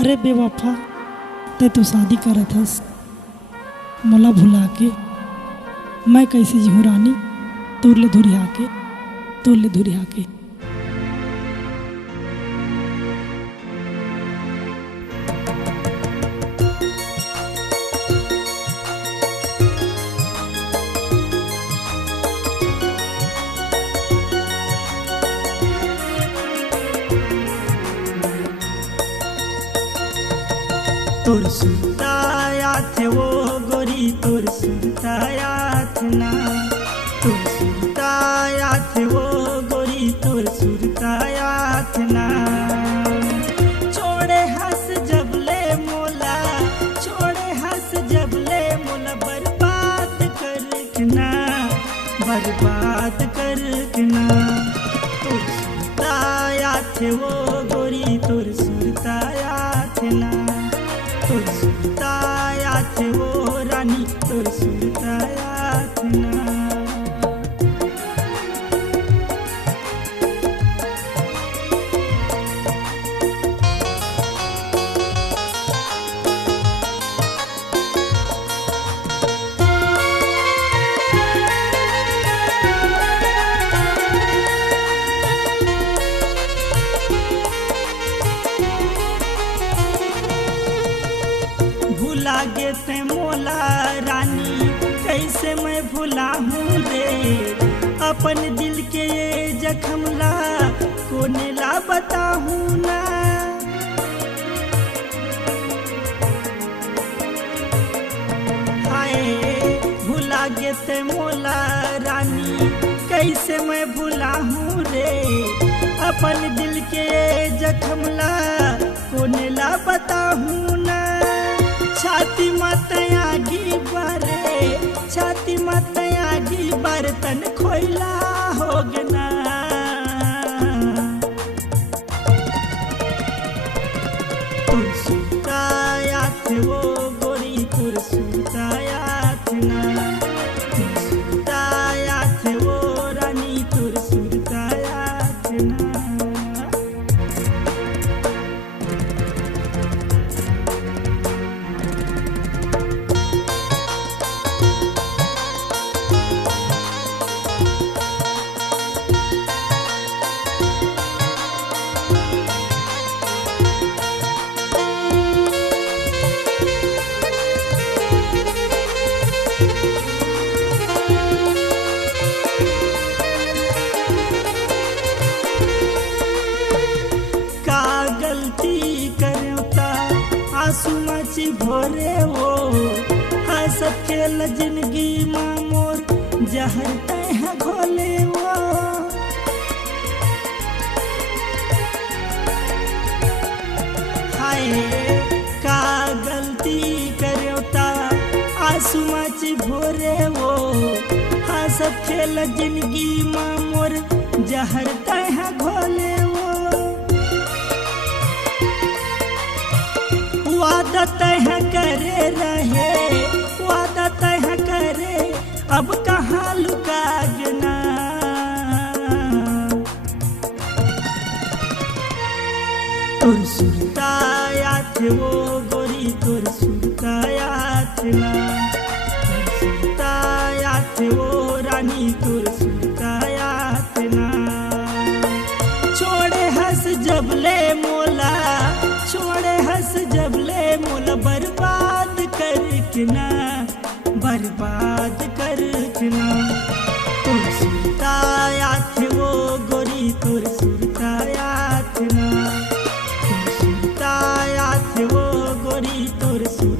अरे बेवफा, ते तो शादी करत हस मोला भुला के। मैं कैसे जीहूँ रानी तोरले धुरिया के, तोरले धुरिया के। तोर सुरताया थे वो गोरी, तोर सुरताया थे ना। तोर सुरताया थे वो गोरी, तोर सुरताया थे ना। छोड़े हंस जबले मोला, छोड़े हंस जबले मोला, बर्बाद कर ना, बर्बाद कर ना। तोर सुरताया थे वो गोरी, तोर सुरताया थे ना। तोर सुरताया थे वो रानी, तोर सुरताया थे ना। भुला गे ते मोला रानी, कैसे मैं भुला हूँ रे। अपन दिल के ये जख्म ला कोने ला बताहूँ ना। हाय भुला गे ते मोला रानी, कैसे मैं भुला हूँ रे। अपन दिल के ये जख्म ला कोने ला बताहूँ ना। छाती मत आगी बारे, छाती मत आगी बर्तन खोइला हो गना। तोर सुरताया थे वो गोरी, तोर सुरताया थे ना। तोर सुरताया थे वो रानी, तोर सुरताया थे ना। आंसू मची भोरे वो हंसत खेल जिंदगी माँ मोर, जहर तह घोले वो। हाय का गलती करता, आंसू मची भोरे वो हंसत खेल जिंदगी माँ मोर, जहर तह घोले वो। वादा तय करे रहे, वादा तय करे, अब कहाँ लुका गना। तोर सुरताया थे वो गोरी, तोर सुरताया थे ना। तोर सुरताया थे वो रानी, तोर सुरताया थे ना। छोड़े हंस जबले मोला, छोड़े हंस जबले मोला, बर्बाद करके ना, बर्बाद करके ना। तोर सुरताया थे वो गोरी, तोर सुरताया थे ना। तोर सुरताया थे वो गोरी, तोर सुरताया